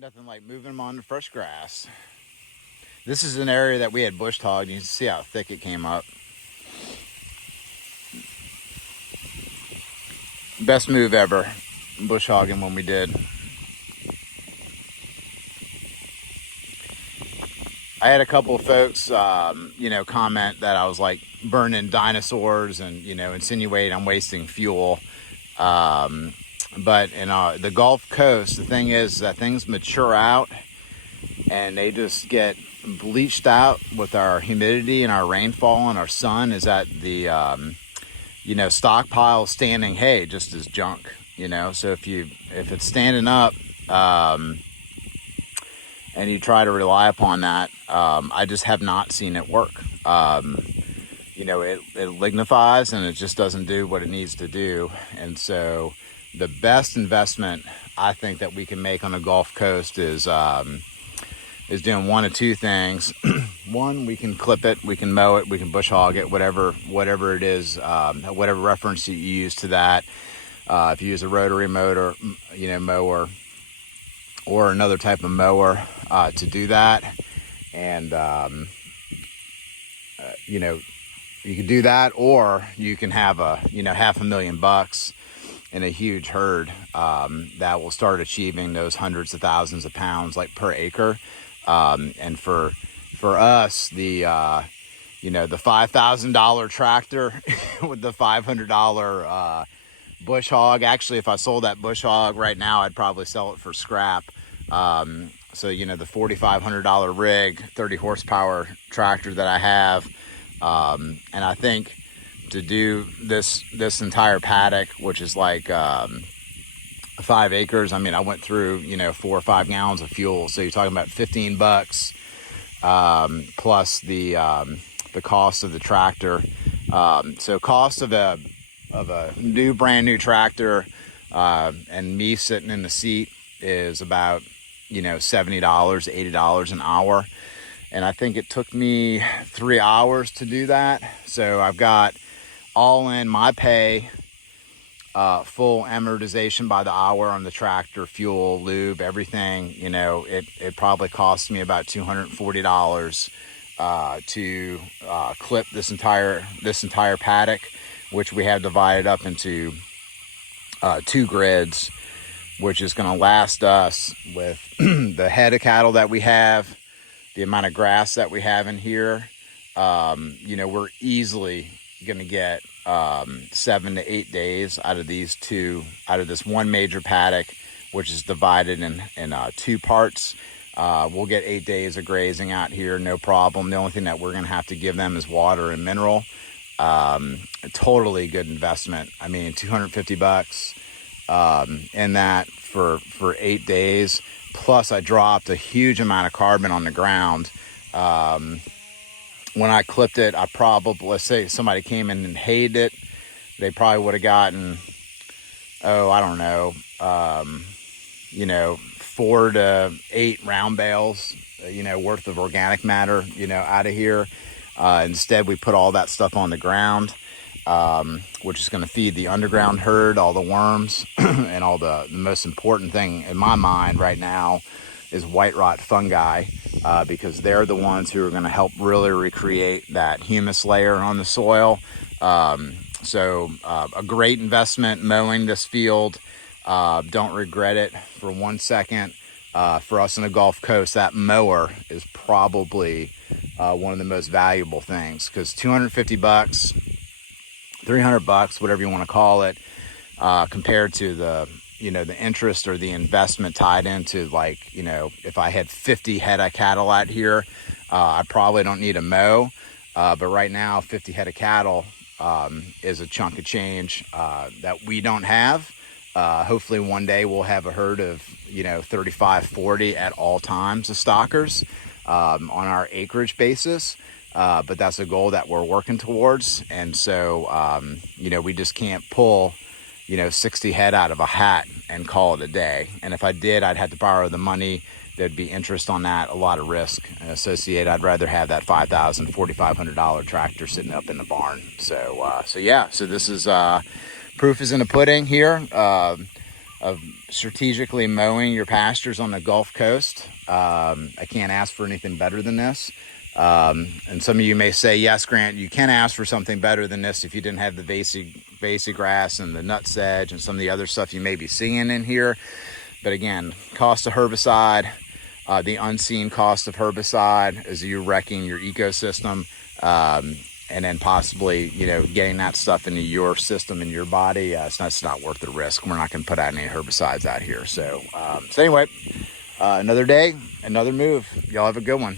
Nothing like moving them on to fresh grass. This is an area that we had bush hogged. You can see how thick it came up. Best move ever, bush hogging when we did. I had a couple of folks, comment that I was like burning dinosaurs and, insinuate I'm wasting fuel. But in the Gulf Coast, the thing is that things mature out and they just get bleached out with our humidity and our rainfall and our sun. Is that the, stockpile standing hay just is junk, So if it's standing up, and you try to rely upon that, I just have not seen it work. It lignifies and it just doesn't do what it needs to do. And so the best investment I think that we can make on the Gulf Coast is doing one of two things. One, we can clip it, we can mow it, we can bush hog it, whatever it is, whatever reference you use to that. If you use a rotary motor, mower, or another type of mower to do that. And, you can do that, or you can have $500,000 in a huge herd that will start achieving those hundreds of thousands of pounds like per acre. And for us, the $5,000 tractor with the $500 bush hog. Actually, if I sold that bush hog right now, I'd probably sell it for scrap. The $4,500 rig, 30 horsepower tractor that I have. And I think to do this entire paddock, which is like 5 acres, I mean, I went through, 4 or 5 gallons of fuel. So you're talking about $15 plus the cost of the tractor. So cost of a brand new tractor and me sitting in the seat is about $70, $80 an hour. And I think it took me 3 hours to do that. So I've got all in my pay, full amortization by the hour on the tractor, fuel, lube, everything. It probably cost me about $240 to clip this entire paddock, which we have divided up into 2 grids, which is going to last us with the head of cattle that we have, the amount of grass that we have in here. We're easily going to get 7 to 8 days out of this one major paddock, which is divided in 2 parts. We'll get 8 days of grazing out here, no problem. The only thing that we're going to have to give them is water and mineral. A totally good investment. I mean, $250 in that for 8 days. Plus, I dropped a huge amount of carbon on the ground. When I clipped it, let's say somebody came in and hayed it, they probably would have gotten, 4 to 8 round bales, worth of organic matter, out of here. Instead, we put all that stuff on the ground, which is going to feed the underground herd, all the worms, and all the most important thing in my mind right now is white rot fungi, because they're the ones who are going to help really recreate that humus layer on the soil. So a great investment mowing this field. Don't regret it for 1 second. For us in the Gulf Coast, that mower is probably one of the most valuable things, because $250, $300, whatever you want to call it, compared to the interest or the investment tied into, if I had 50 head of cattle out here, I probably don't need a mow. But right now, 50 head of cattle is a chunk of change that we don't have. Hopefully one day we'll have a herd of, 35, 40 at all times of stockers on our acreage basis. But that's a goal that we're working towards. And so, we just can't pull, 60 head out of a hat and call it a day. And if I did, I'd have to borrow the money. There'd be interest on that, a lot of risk associated. I'd rather have that $5,000, $4,500 tractor sitting up in the barn. So this is, proof is in the pudding here. strategically mowing your pastures on the Gulf Coast. I can't ask for anything better than this. And some of you may say, yes, Grant, you can ask for something better than this if you didn't have the basic grass and the nutsedge and some of the other stuff you may be seeing in here. But again, cost of herbicide, the unseen cost of herbicide is you wrecking your ecosystem, and then possibly, getting that stuff into your system and your body. It's not worth the risk. We're not going to put out any herbicides out here. So anyway, another day, another move. Y'all have a good one.